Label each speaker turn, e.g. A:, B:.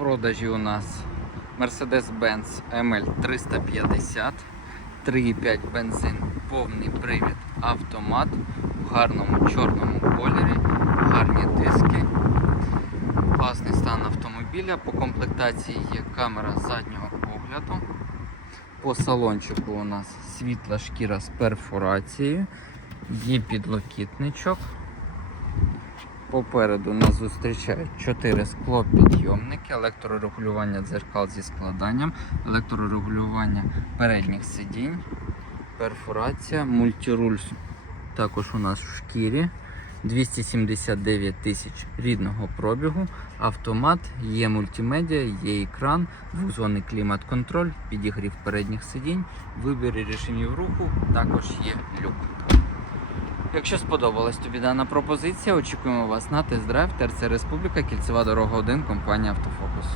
A: продажі у нас Mercedes-Benz ML 350, 3,5 бензин, повний привід, автомат в гарному чорному кольорі, гарні диски, класний стан автомобіля. По комплектації є камера заднього огляду. По салончику у нас світла шкіра з перфорацією, є підлокітничок. Попереду нас зустрічають 4 склопідйомники, електрорегулювання дзеркал зі складанням, електрорегулювання передніх сидінь, перфорація, мультируль також у нас в шкірі. 279 тисяч рідного пробігу, автомат, є мультимедіа, є екран, двозонний клімат-контроль, підігрів передніх сидінь, вибір режимів руху, також є люк. Якщо сподобалась тобі дана пропозиція, очікуємо вас на тест-драйв ТРЦ Республіка, Кільцева дорога 1, компанія Автофокус.